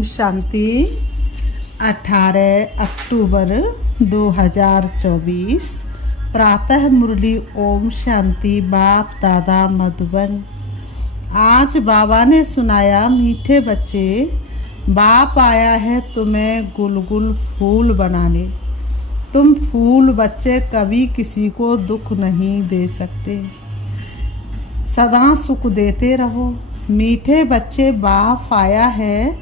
ओम शांति। 18 अक्टूबर 2024 प्रातः मुरली। ओम शांति। बाप दादा मधुबन। आज बाबा ने सुनाया, मीठे बच्चे, बाप आया है तुम्हें गुलगुल फूल बनाने। तुम फूल बच्चे कभी किसी को दुख नहीं दे सकते, सदा सुख देते रहो। मीठे बच्चे, बाप आया है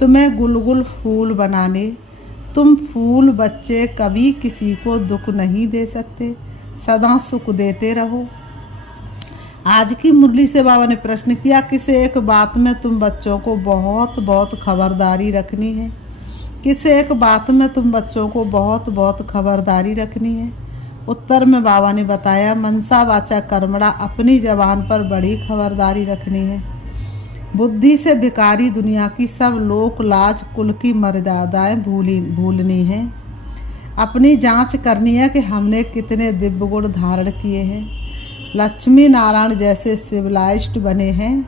तुम्हें गुलगुल फूल बनाने। तुम फूल बच्चे कभी किसी को दुख नहीं दे सकते, सदा सुख देते रहो। आज की मुरली से बाबा ने प्रश्न किया, किस एक बात में तुम बच्चों को बहुत खबरदारी रखनी है? किस एक बात में तुम बच्चों को बहुत खबरदारी रखनी है? उत्तर में बाबा ने बताया, मनसा वाचा कर्मणा, अपनी जबान पर बड़ी खबरदारी रखनी है। बुद्धि से भिकारी दुनिया की सब लोक लाज कुल की मर्यादाएं भूलनी है। अपनी जांच करनी है कि हमने कितने दिव्य गुण धारण किए हैं, लक्ष्मी नारायण जैसे सिविलाइज्ड बने हैं,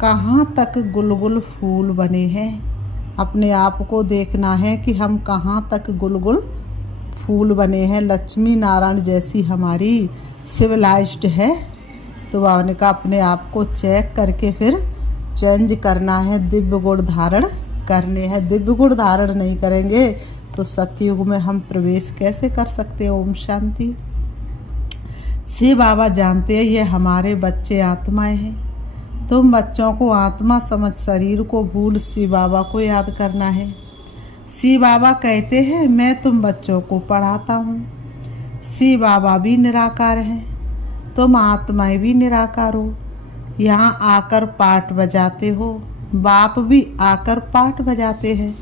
कहाँ तक गुलगुल फूल बने हैं। अपने आप को देखना है कि हम कहाँ तक गुलगुल फूल बने हैं, लक्ष्मी नारायण जैसी हमारी सिविलाइज्ड है। तो बाबा ने कहा अपने आप को चेक करके फिर चेंज करना है, दिव्य गुण धारण करने हैं। दिव्य गुण धारण नहीं करेंगे तो सतयुग में हम प्रवेश कैसे कर सकते हैं? ओम शांति। शिव बाबा जानते हैं ये हमारे बच्चे आत्माएं हैं। तुम बच्चों को आत्मा समझ शरीर को भूल शिव बाबा को याद करना है। शिव बाबा कहते हैं मैं तुम बच्चों को पढ़ाता हूँ। शिव बाबा भी निराकार हैं, तुम आत्माएं भी निराकार हो। यहाँ आकर पाठ बजाते हो, बाप भी आकर पाठ बजाते हैं।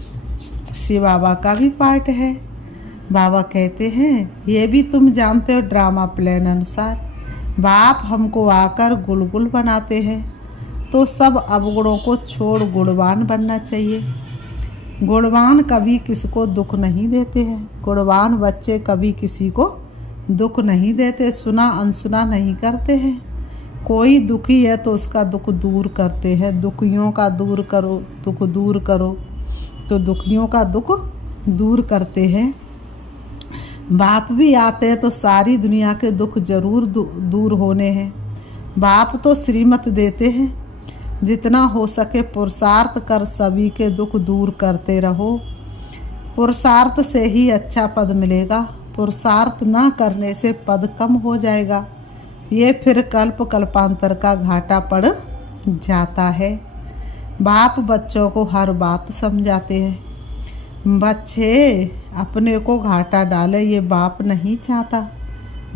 शिव बाबा का भी पाठ है। बाबा कहते हैं ये भी तुम जानते हो, ड्रामा प्लान अनुसार बाप हमको आकर गुलगुल बनाते हैं। तो सब अवगुणों को छोड़ गुणवान बनना चाहिए। गुणवान कभी किसी को दुख नहीं देते हैं। गुणवान बच्चे कभी किसी को दुख नहीं देते, सुना अनसुना नहीं करते हैं। कोई दुखी है तो उसका दुख दूर करते हैं। दुखियों का दूर करो, दुख दूर करो, तो दुखियों का दुख दूर करते हैं। बाप भी आते हैं तो सारी दुनिया के दुख जरूर दूर होने हैं। बाप तो श्रीमत देते हैं, जितना हो सके पुरुषार्थ कर सभी के दुख दूर करते रहो। पुरुषार्थ से ही अच्छा पद मिलेगा, पुरुषार्थ ना करने से पद कम हो जाएगा। ये फिर कल्पांतर का घाटा पड़ जाता है। बाप बच्चों को हर बात समझाते हैं। बच्चे अपने को घाटा डाले ये बाप नहीं चाहता।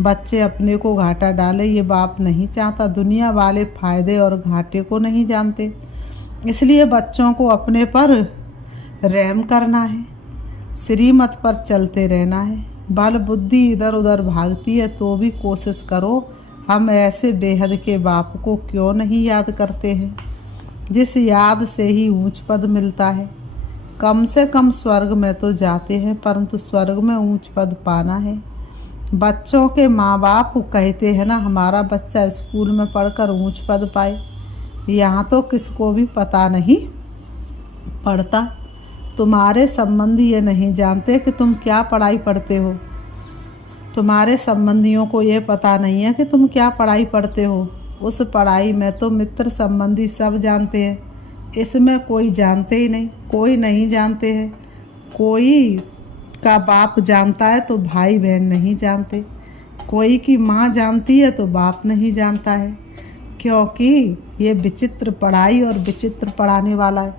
बच्चे अपने को घाटा डाले ये बाप नहीं चाहता। दुनिया वाले फायदे और घाटे को नहीं जानते, इसलिए बच्चों को अपने पर रहम करना है, श्रीमत पर चलते रहना है। बल बुद्धि इधर उधर भागती है तो भी कोशिश करो, हम ऐसे बेहद के बाप को क्यों नहीं याद करते हैं, जिस याद से ही ऊंच पद मिलता है। कम से कम स्वर्ग में तो जाते हैं, परंतु स्वर्ग में ऊंच पद पाना है। बच्चों के माँ बाप कहते हैं ना, हमारा बच्चा स्कूल में पढ़कर ऊंच पद पाए। यहाँ तो किसको भी पता नहीं पड़ता। तुम्हारे संबंधी ये नहीं जानते कि तुम क्या पढ़ाई पढ़ते हो। तुम्हारे संबंधियों को ये पता नहीं है कि तुम क्या पढ़ाई पढ़ते हो। उस पढ़ाई में तो मित्र संबंधी सब जानते हैं, इसमें कोई जानते ही नहीं, कोई नहीं जानते हैं। कोई का बाप जानता है तो भाई बहन नहीं जानते, कोई की माँ जानती है तो बाप नहीं जानता है, क्योंकि ये विचित्र पढ़ाई और विचित्र पढ़ाने वाला है।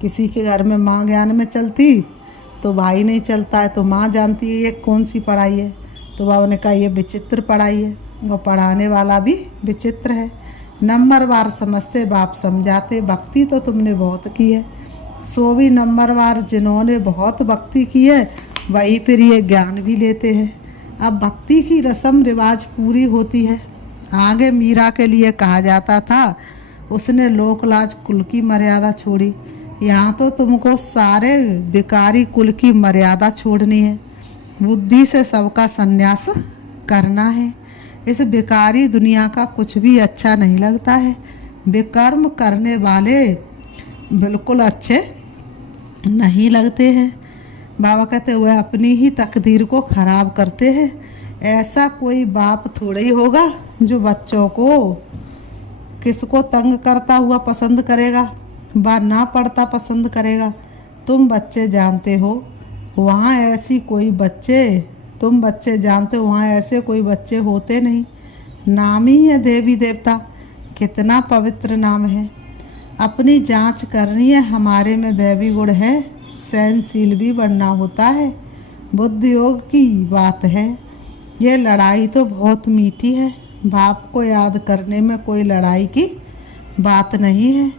किसी के घर में माँ ज्ञान में चलती तो भाई नहीं चलता है, तो माँ जानती है ये कौन सी पढ़ाई है। तो बाबा ने कहा ये विचित्र पढ़ाई है, और पढ़ाने वाला भी विचित्र है। नंबरवार समझते बाप समझाते। भक्ति तो तुमने बहुत की है, सो भी नंबरवार जिन्होंने बहुत भक्ति की है वही फिर ये ज्ञान भी लेते हैं। अब भक्ति की रस्म रिवाज पूरी होती है। आगे मीरा के लिए कहा जाता था, उसने लोकलाज कुल की मर्यादा छोड़ी। यहाँ तो तुमको सारे बेकारी कुल की मर्यादा छोड़नी है, बुद्धि से सबका संन्यास करना है। इस बेकारी दुनिया का कुछ भी अच्छा नहीं लगता है। विकर्म करने वाले बिल्कुल अच्छे नहीं लगते हैं। बाबा कहते वह अपनी ही तकदीर को खराब करते हैं। ऐसा कोई बाप थोड़ा ही होगा जो बच्चों को किसको तंग करता हुआ पसंद करेगा व ना पढ़ता पसंद करेगा। तुम बच्चे जानते हो वहाँ ऐसी कोई बच्चे तुम बच्चे जानते हो वहाँ ऐसे कोई बच्चे होते नहीं। नाम ही है देवी देवता, कितना पवित्र नाम है। अपनी जांच करनी है, हमारे में दैवी गुण है, सहनशील भी बनना होता है। बुद्धि योग की बात है। ये लड़ाई तो बहुत मीठी है, बाप को याद करने में कोई लड़ाई की बात नहीं है।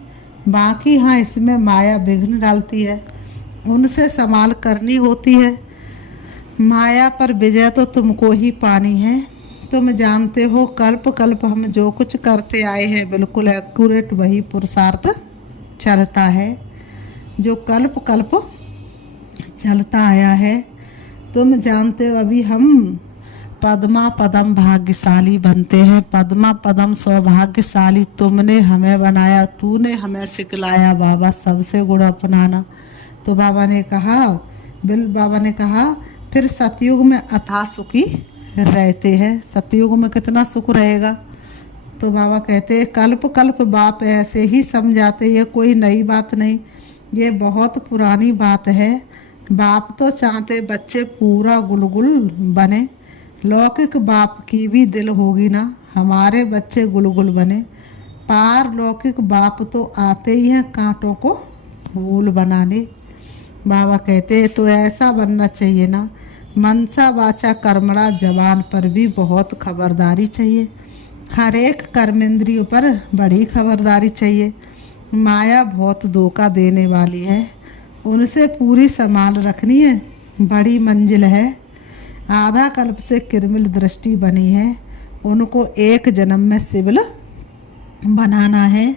बाकी हाँ, इसमें माया विघ्न डालती है, उनसे संभाल करनी होती है। माया पर विजय तो तुमको ही पानी है। तुम जानते हो कल्प कल्प हम जो कुछ करते आए हैं बिल्कुल एक्यूरेट वही पुरुषार्थ चलता है जो कल्प कल्प चलता आया है। तुम जानते हो अभी हम पद्मा पदम भाग्यशाली बनते हैं। पद्मा पदम सौभाग्यशाली तुमने हमें बनाया, तूने हमें सिखलाया बाबा सबसे गुण अपनाना। तो बाबा ने कहा फिर सतयुग में अथाह सुखी रहते हैं। सतयुग में कितना सुख रहेगा। तो बाबा कहते हैं कल्प कल्प बाप ऐसे ही समझाते, ये कोई नई बात नहीं, ये बहुत पुरानी बात है। बाप तो चाहते बच्चे पूरा गुलगुल बने। लौकिक बाप की भी दिल होगी ना, हमारे बच्चे गुलगुल बने। पार लौकिक बाप तो आते ही हैं कांटों को फूल बनाने। बाबा कहते हैं तो ऐसा बनना चाहिए ना। मनसा वाचा कर्मणा जबान पर भी बहुत खबरदारी चाहिए। हर एक कर्मेंद्रियों पर बड़ी खबरदारी चाहिए। माया बहुत धोखा देने वाली है, उनसे पूरी संभाल रखनी है। बड़ी मंजिल है, आधा कल्प से किरमिल दृष्टि बनी है, उनको एक जन्म में सिविल बनाना है।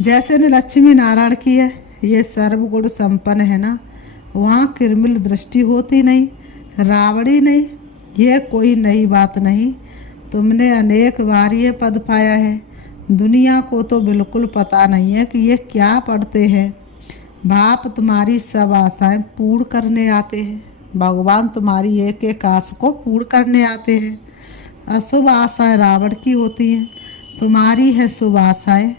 जैसे ने लक्ष्मी नारायण की है, ये सर्वगुण संपन्न है ना, वहाँ किरमिल दृष्टि होती नहीं, रावड़ी नहीं। ये कोई नई बात नहीं, तुमने अनेक बार ये पद पाया है। दुनिया को तो बिल्कुल पता नहीं है कि ये क्या पढ़ते हैं। बाप तुम्हारी सब आशाएं पूर्ण करने आते हैं। भगवान तुम्हारी एक एक आस को पूर्ण करने आते हैं। अशुभ आशाएं रावण की होती हैं, तुम्हारी है शुभ आशाएं।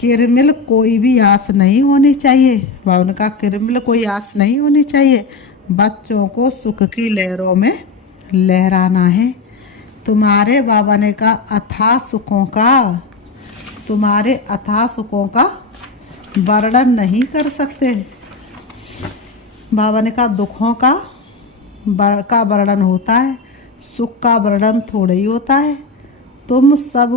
किरमिल कोई भी आस नहीं होनी चाहिए, उनका किरमिल कोई आस नहीं होनी चाहिए। बच्चों को सुख की लहरों में लहराना है। तुम्हारे बाबा ने कहा तुम्हारे अथाह सुखों का वर्णन नहीं कर सकते। बाबा ने कहा दुखों का वर्णन होता है, सुख का वर्णन थोड़ा ही होता है। तुम सब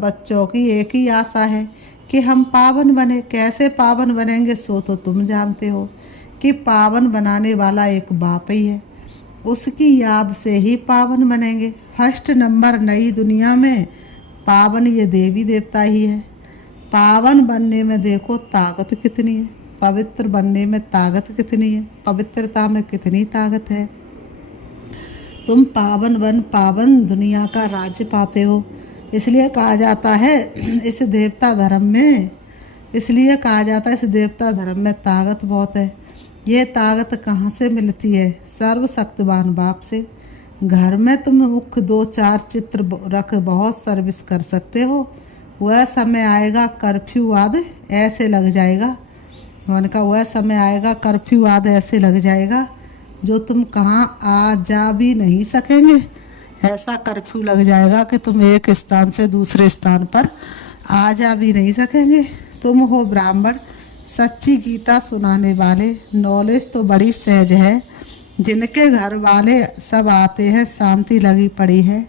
बच्चों की एक ही आशा है कि हम पावन बने। कैसे पावन बनेंगे सो तो तुम जानते हो कि पावन बनाने वाला एक बाप ही है, उसकी याद से ही पावन बनेंगे। फर्स्ट नंबर नई दुनिया में पावन ये देवी देवता ही है। पावन बनने में देखो ताकत कितनी है, पवित्र बनने में ताकत कितनी है, पवित्रता में कितनी ताकत है। तुम पावन दुनिया का राज्य पाते हो। इसलिए कहा जाता है इस देवता धर्म में ताकत बहुत है। ये ताकत कहाँ से मिलती है? सर्वशक्तिवान बाप से। घर में तुम मुख्य 2-4 चित्र रख बहुत सर्विस कर सकते हो। वह समय आएगा कर्फ्यू आदि ऐसे लग जाएगा, उनका वह समय आएगा कर्फ्यू आदि ऐसे लग जाएगा जो तुम कहाँ आ जा भी नहीं सकेंगे। ऐसा कर्फ्यू लग जाएगा कि तुम एक स्थान से दूसरे स्थान पर आ जा भी नहीं सकेंगे। तुम हो ब्राह्मण, सच्ची गीता सुनाने वाले। नॉलेज तो बड़ी सहज है, जिनके घर वाले सब आते हैं शांति लगी पड़ी है,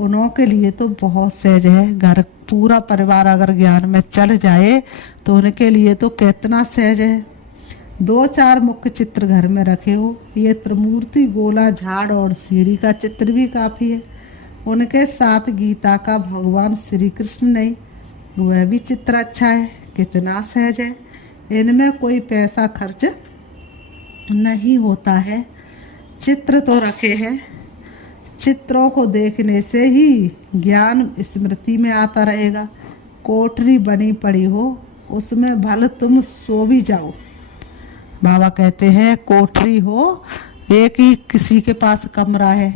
उन्हों के लिए तो बहुत सहज है। घर पूरा परिवार अगर ज्ञान में चल जाए तो उनके लिए तो कितना सहज है। 2-4 मुख्य चित्र घर में रखे हो। ये त्रिमूर्ति, गोला, झाड़ और सीढ़ी का चित्र भी काफ़ी है। उनके साथ गीता का भगवान श्री कृष्ण नहीं, वह भी चित्र अच्छा है। कितना सहज है, इनमें कोई पैसा खर्च नहीं होता है। चित्र तो रखे हैं, चित्रों को देखने से ही ज्ञान स्मृति में आता रहेगा। कोठरी बनी पड़ी हो, उसमें भले तुम सो भी जाओ। बाबा कहते हैं कोठरी हो, एक ही किसी के पास कमरा है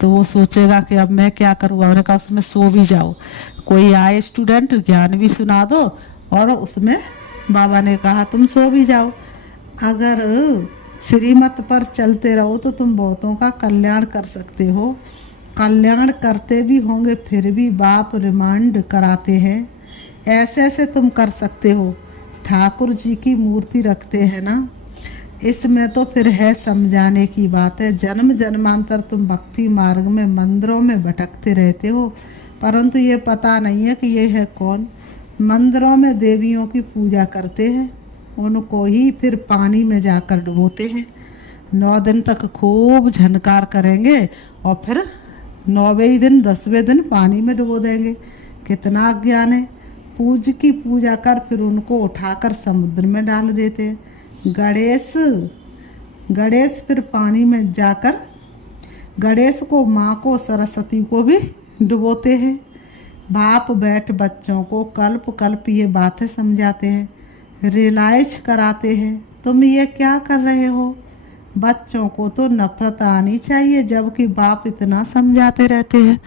तो वो सोचेगा कि अब मैं क्या करूँ। उन्होंने कहा उसमें सो भी जाओ, कोई आए स्टूडेंट ज्ञान भी सुना दो और उसमें बाबा ने कहा तुम सो भी जाओ। अगर श्रीमत पर चलते रहो तो तुम बहुतों का कल्याण कर सकते हो। कल्याण करते भी होंगे फिर भी बाप रिमांड कराते हैं, ऐसे ऐसे तुम कर सकते हो। ठाकुर जी की मूर्ति रखते हैं ना, इसमें तो फिर है समझाने की बात है। जन्म जन्मांतर तुम भक्ति मार्ग में मंदिरों में भटकते रहते हो, परंतु ये पता नहीं है कि ये है कौन। मंदिरों में देवियों की पूजा करते हैं, उनको ही फिर पानी में जाकर डुबोते हैं। 9 दिन तक खूब झनकार करेंगे और फिर 9वें दिन 10वें दिन पानी में डुबो देंगे। कितना अज्ञान है। पूज की पूजा कर फिर उनको उठाकर समुद्र में डाल देते हैं। गणेश फिर पानी में जाकर गणेश को, माँ को, सरस्वती को भी डुबोते हैं। बाप बैठ बच्चों को कल्प कल्प ये बातें समझाते हैं, रियलाइज कराते हैं तुम ये क्या कर रहे हो। बच्चों को तो नफरत आनी चाहिए, जबकि बाप इतना समझाते रहते हैं।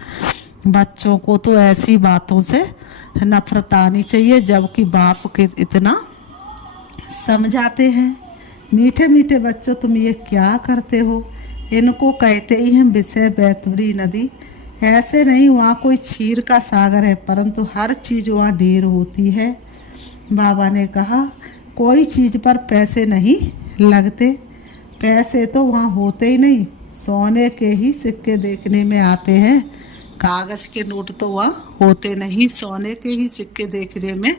बच्चों को तो ऐसी बातों से नफरत आनी चाहिए, जबकि बाप के इतना समझाते हैं। मीठे मीठे बच्चों तुम ये क्या करते हो। इनको कहते ही हैं विषय बैतवड़ी नदी। ऐसे नहीं वहाँ कोई क्षीर का सागर है, परंतु हर चीज़ वहाँ ढेर होती है। बाबा ने कहा कोई चीज़ पर पैसे नहीं लगते, पैसे तो वहाँ होते ही नहीं। सोने के ही सिक्के देखने में आते हैं, कागज के नोट तो वहाँ होते नहीं, सोने के ही सिक्के देखने में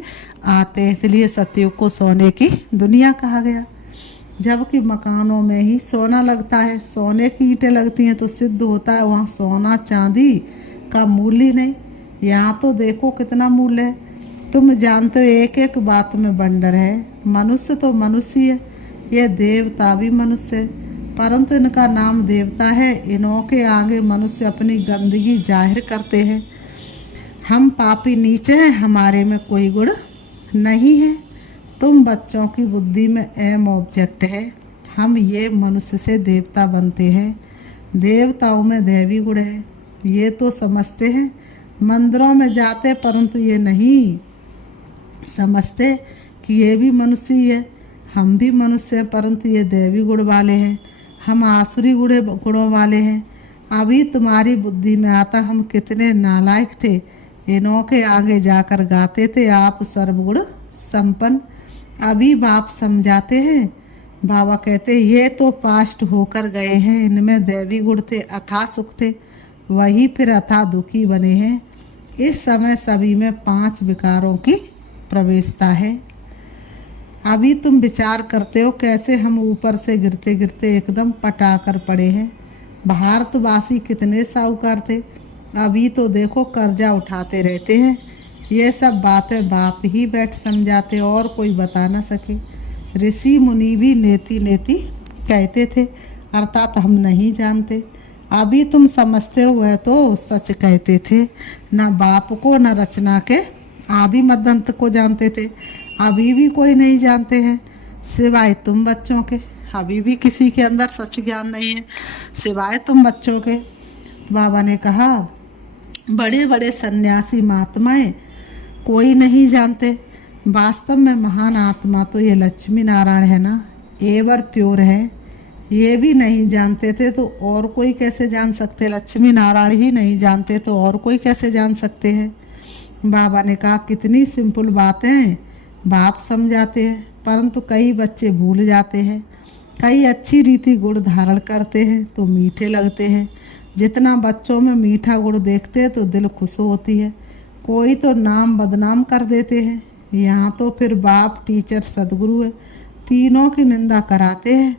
आते हैं। इसलिए सतयुग को सोने की दुनिया कहा गया। जबकि मकानों में ही सोना लगता है, सोने की ईंटें लगती हैं तो सिद्ध होता है वहाँ सोना चांदी का मूल्य नहीं। यहाँ तो देखो कितना मूल्य है। तुम जानते हो एक एक बात में बंडर है। मनुष्य तो मनुष्य है, ये देवता भी मनुष्य है, परंतु इनका नाम देवता है। इन्हों के आगे मनुष्य अपनी गंदगी जाहिर करते हैं। हम पापी नीचे हैं, हमारे में कोई गुण नहीं है। तुम बच्चों की बुद्धि में एम ऑब्जेक्ट है। हम ये मनुष्य से देवता बनते हैं। देवताओं में दैवी गुण है, ये तो समझते हैं। मंदिरों में जाते परंतु ये नहीं समझते कि ये भी मनुष्य ही है। हम भी मनुष्य हैं परंतु ये दैवी गुण वाले हैं, हम आसुरी गुणों वाले हैं। अभी तुम्हारी बुद्धि में आता हम कितने नालायक थे। इन्हों के आगे जाकर गाते थे आप सर्वगुण संपन्न। अभी बाप समझाते हैं। बाबा कहते ये तो पास्ट होकर गए हैं, इनमें दैवी गुण थे, अथाह सुख थे, वही फिर अथाह दुखी बने हैं। इस समय सभी में 5 विकारों की प्रवेशता है। अभी तुम विचार करते हो कैसे हम ऊपर से गिरते गिरते एकदम पटाकर पड़े हैं। भारतवासी कितने साहूकार थे, अभी तो देखो कर्जा उठाते रहते हैं। ये सब बातें बाप ही बैठ समझाते और कोई बता ना सके। ऋषि मुनि भी नेति नेति कहते थे, अर्थात हम नहीं जानते। अभी तुम समझते हुए तो सच कहते थे। न बाप को न रचना के आदि मदंत को जानते थे, अभी भी कोई नहीं जानते हैं सिवाय तुम बच्चों के। अभी भी किसी के अंदर सच ज्ञान नहीं है सिवाय तुम बच्चों के। बाबा ने कहा बड़े बड़े सन्यासी महात्माएं कोई नहीं जानते। वास्तव में महान आत्मा तो ये लक्ष्मी नारायण है ना, एवर प्योर है। ये भी नहीं जानते थे तो और कोई कैसे जान सकते। लक्ष्मी नारायण ही नहीं जानते तो और कोई कैसे जान सकते हैं। बाबा ने कहा कितनी सिंपल बातें बाप समझाते हैं, परंतु कई बच्चे भूल जाते हैं। कई अच्छी रीति गुण धारण करते हैं तो मीठे लगते हैं। जितना बच्चों में मीठा गुण देखते हैं तो दिल खुश होती है। कोई तो नाम बदनाम कर देते हैं। यहाँ तो फिर बाप, टीचर, सदगुरु है, तीनों की निंदा कराते हैं।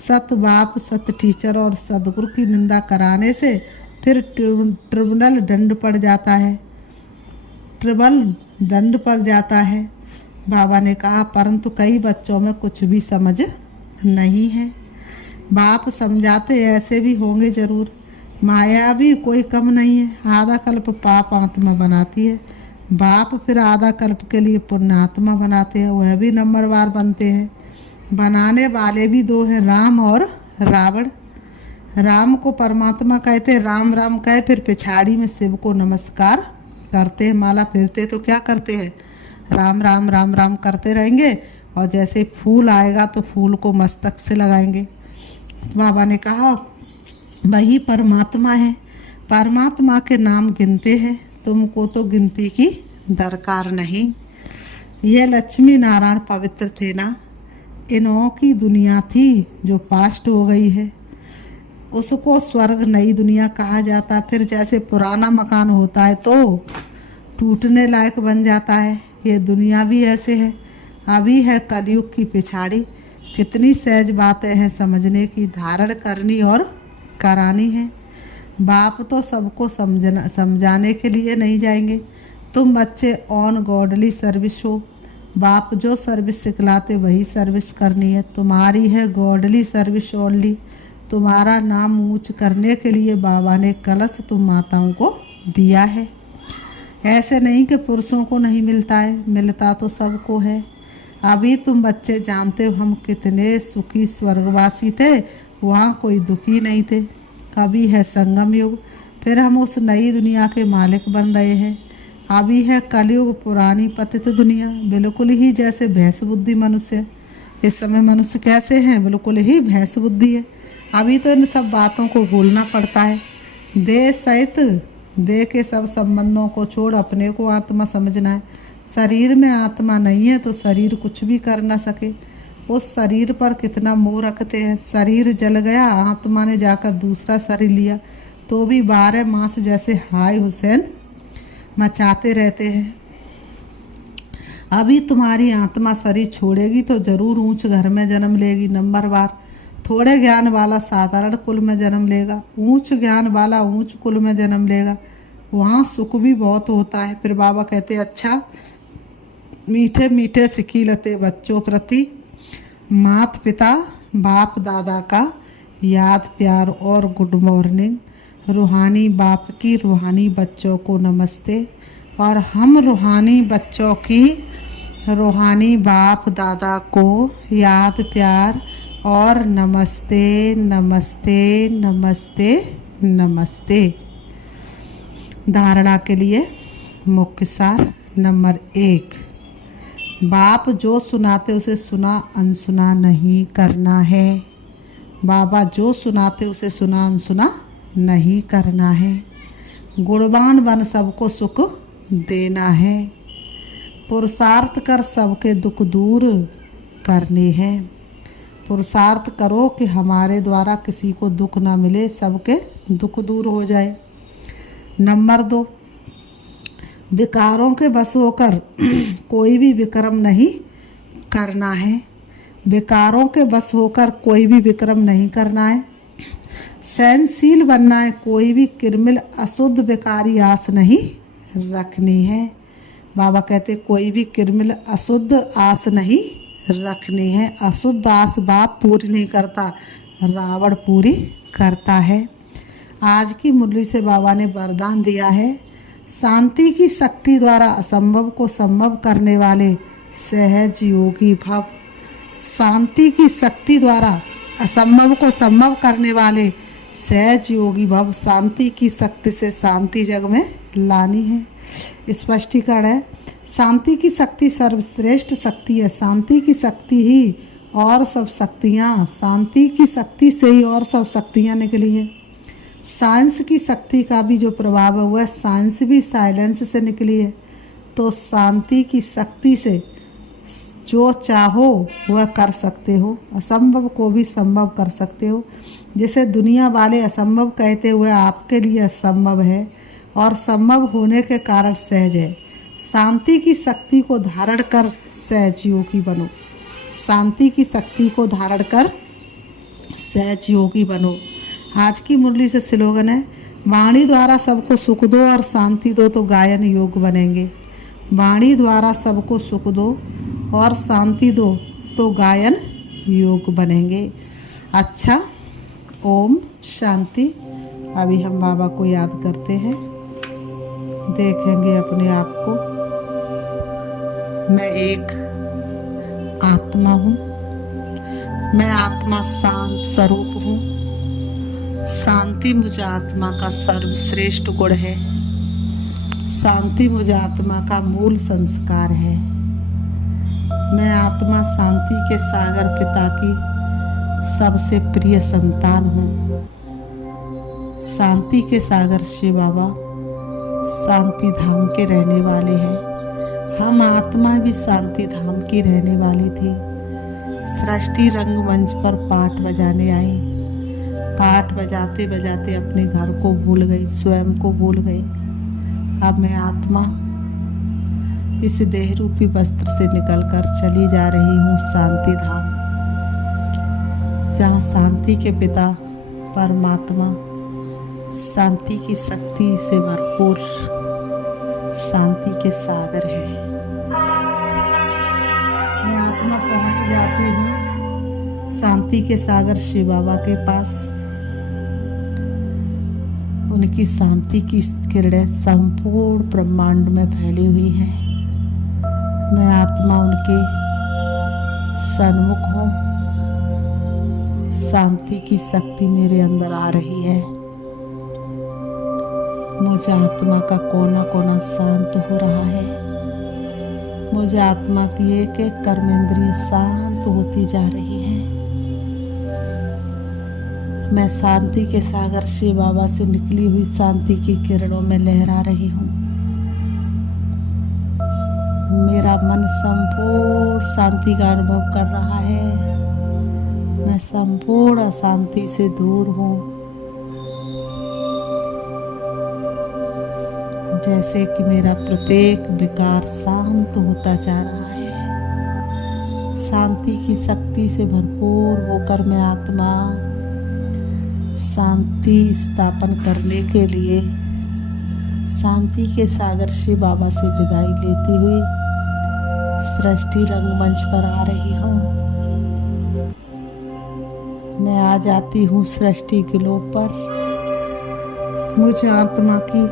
सत बाप, सत टीचर और सदगुरु की निंदा कराने से फिर ट्रिब्यूनल दंड पड़ जाता है, ट्रिबल दंड पड़ जाता है। बाबा ने कहा परंतु कई बच्चों में कुछ भी समझ नहीं है। बाप समझाते ऐसे भी होंगे जरूर। माया भी कोई कम नहीं है, आधा कल्प पाप आत्मा बनाती है। बाप फिर आधा कल्प के लिए पुण्यात्मा बनाते हैं, वह भी नंबरवार बनते हैं। बनाने वाले भी दो हैं, राम और रावण। राम को परमात्मा कहते हैं, राम राम कहे फिर पिछाड़ी में शिव को नमस्कार करते हैं। माला फिरते तो क्या करते हैं, राम राम राम राम करते रहेंगे, और जैसे फूल आएगा तो फूल को मस्तक से लगाएंगे। बाबा ने कहा वही परमात्मा है, परमात्मा के नाम गिनते हैं, तुमको तो गिनती की दरकार नहीं। ये लक्ष्मी नारायण पवित्र थे ना, इन्हों की दुनिया थी जो पास्ट हो गई है, उसको स्वर्ग नई दुनिया कहा जाता। फिर जैसे पुराना मकान होता है तो टूटने लायक बन जाता है, ये दुनिया भी ऐसे है। अभी है कलयुग की पिछाड़ी, कितनी सहज बातें हैं समझने की, धारण करनी और करानी है। बाप तो सबको समझाने के लिए नहीं जाएंगे। तुम बच्चे ऑन गॉडली सर्विस हो, बाप जो सर्विस सिखलाते वही सर्विस करनी है। तुम्हारी है गॉडली सर्विस ओनली। तुम्हारा नाम ऊंच करने के लिए बाबा ने कलश तुम माताओं को दिया है। ऐसे नहीं कि पुरुषों को नहीं मिलता है, मिलता तो सबको है। अभी तुम बच्चे जानते हो हम कितने सुखी स्वर्गवासी थे, वहाँ कोई दुखी नहीं थे। अभी है संगम युग, फिर हम उस नई दुनिया के मालिक बन रहे हैं। अभी है कलयुग, पुरानी पतित दुनिया, बिल्कुल ही जैसे भैंस बुद्धि मनुष्य। इस समय मनुष्य कैसे हैं, बिल्कुल ही भैंस बुद्धि है। अभी तो इन सब बातों को भूलना पड़ता है। देह सहित देह के सब संबंधों को छोड़ अपने को आत्मा समझना है। शरीर में आत्मा नहीं है तो शरीर कुछ भी कर ना सके। उस शरीर पर कितना मोह रखते हैं। शरीर जल गया, आत्मा ने जाकर दूसरा शरीर लिया तो भी 12 मास जैसे हाय हुसैन मचाते रहते हैं। अभी तुम्हारी आत्मा शरीर छोड़ेगी तो जरूर ऊंच घर में जन्म लेगी, नंबरवार। थोड़े ज्ञान वाला साधारण कुल में जन्म लेगा, ऊंच ज्ञान वाला ऊंच कुल में जन्म लेगा, वहाँ सुख भी बहुत होता है। फिर बाबा कहते अच्छा मीठे मीठे सिखी लते बच्चों प्रति मात पिता बाप दादा का याद प्यार और गुड मॉर्निंग। रूहानी बाप की रूहानी बच्चों को नमस्ते, और हम रूहानी बच्चों की रूहानी बाप दादा को याद प्यार और नमस्ते नमस्ते नमस्ते नमस्ते। धारणा के लिए मुख्य सार नंबर 1, बाप जो सुनाते उसे सुना अनसुना नहीं करना है। बाबा जो सुनाते उसे सुना अनसुना नहीं करना है। गुणवान बन सबको सुख देना है। पुरुषार्थ कर सबके दुख दूर करने हैं। पुरुषार्थ करो कि हमारे द्वारा किसी को दुख ना मिले, सबके दुख दूर हो जाए। नंबर 2, विकारों के बस होकर कोई भी विक्रम नहीं करना है। विकारों के बस होकर कोई भी विक्रम नहीं करना है। सहनशील बनना है, कोई भी किरमिल अशुद्ध विकारी आस नहीं रखनी है। बाबा कहते कोई भी किरमिल अशुद्ध आस नहीं रखनी है। अशुद्ध आस बाप पूरी नहीं करता, रावण पूरी करता है। आज की मुरली से बाबा ने वरदान दिया है, शांति की शक्ति द्वारा असंभव को संभव करने वाले सहज योगी भव। शांति की शक्ति द्वारा असंभव को संभव करने वाले सहज योगी भव। शांति की शक्ति से शांति जग में लानी है। स्पष्टीकरण है, शांति की शक्ति सर्वश्रेष्ठ शक्ति है। शांति की शक्ति ही और सब शक्तियाँ, शांति की शक्ति से ही और सब शक्तियाँ निकली हैं। साइंस की शक्ति का भी जो प्रभाव है वह साइंस भी साइलेंस से निकली है। तो शांति की शक्ति से जो चाहो वह कर सकते हो, असंभव को भी संभव कर सकते हो। जिसे दुनिया वाले असंभव कहते हुए आपके लिए असंभव है और संभव होने के कारण सहज है। शांति की शक्ति को धारण कर सहज योगी बनो। शांति की शक्ति को धारण कर सहज योगी बनो। आज की मुरली से स्लोगन है, वाणी द्वारा सबको सुख दो और शांति दो तो गायन योग बनेंगे। वाणी द्वारा सबको सुख दो और शांति दो तो गायन योग बनेंगे। अच्छा, ओम शांति। अभी हम बाबा को याद करते हैं, देखेंगे अपने आप को। मैं एक आत्मा हूँ। मैं आत्मा शांत स्वरूप हूँ। शांति मुझे आत्मा का सर्वश्रेष्ठ गुण है। शांति मुझे आत्मा का मूल संस्कार है। मैं आत्मा शांति के सागर पिता की सबसे प्रिय संतान हूँ। शांति के सागर शिव बाबा शांति धाम के रहने वाले हैं। हम आत्मा भी शांति धाम की रहने वाली थी। सृष्टि रंगमंच पर पाठ बजाने आई। पाठ बजाते बजाते अपने घर को भूल गई, स्वयं को भूल गई। अब मैं आत्मा इस देह रूपी वस्त्र से निकलकर चली जा रही हूँ शांति धाम, जहाँ शांति के पिता परमात्मा शांति की शक्ति से भरपूर शांति के सागर है। मैं आत्मा पहुंच जाती हूँ शांति के सागर शिव बाबा के पास। उनकी शांति की किरणें संपूर्ण ब्रह्मांड में फैली हुई हैं। मैं आत्मा उनके सन्मुख हूँ। शांति की शक्ति मेरे अंदर आ रही है। मुझे आत्मा का कोना कोना शांत हो रहा है। मुझे आत्मा की एक एक कर्मेंद्रिय शांत होती जा रही है। मैं शांति के सागर शिव बाबा से निकली हुई शांति की किरणों में लहरा रही हूँ। मेरा मन संपूर्ण शांति का अनुभव कर रहा है। मैं संपूर्ण अशांति से दूर हूँ। जैसे कि मेरा प्रत्येक विकार शांत होता जा रहा है। शांति की शक्ति से भरपूर होकर मैं आत्मा शांति स्थापन करने के लिए शांति के सागर शिव बाबा से विदाई लेती हुई सृष्टि रंगमंच पर आ रही हूँ। मैं आ जाती हूँ सृष्टि ग्लोब पर। मुझे आत्मा की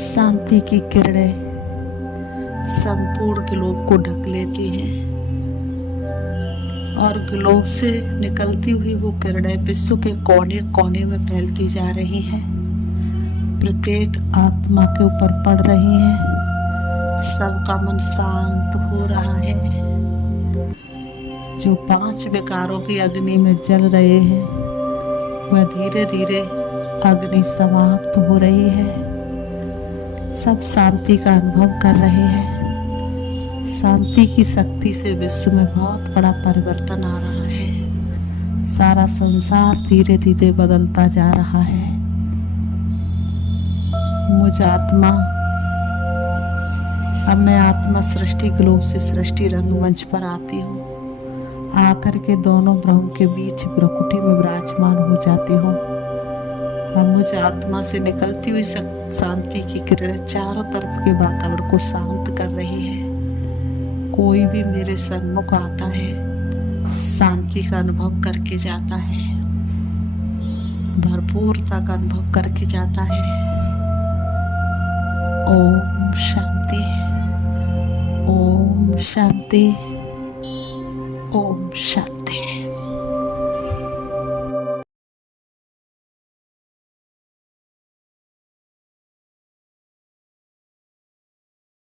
शांति की किरणें संपूर्ण ग्लोब को ढक लेती हैं और ग्लोब से निकलती हुई वो किरणें विश्व के कोने कोने में फैलती जा रही हैं। प्रत्येक आत्मा के ऊपर पड़ रही हैं। सबका मन शांत हो रहा है। जो 5 विकारों की अग्नि में जल रहे हैं वह धीरे धीरे अग्नि समाप्त हो रही है। सब शांति का अनुभव कर रहे हैं। शांति की शक्ति से विश्व में बहुत बड़ा परिवर्तन आ रहा है। सारा संसार धीरे धीरे बदलता जा रहा है। मुझ आत्मा अब मैं आत्मा सृष्टि ग्लोब से सृष्टि रंगमंच पर आती हूँ। आकर के दोनों ब्रह्म के बीच प्रकृति में विराजमान हो जाती हूँ। अब मुझे आत्मा से निकलती हुई शांति की किरणें चारों तरफ के वातावरण को शांत कर रही है। कोई भी मेरे सन्मुख आता है शांति का अनुभव करके जाता है, भरपूरता का अनुभव करके जाता है। ओम शांति, ओम शांति, ओम शांति।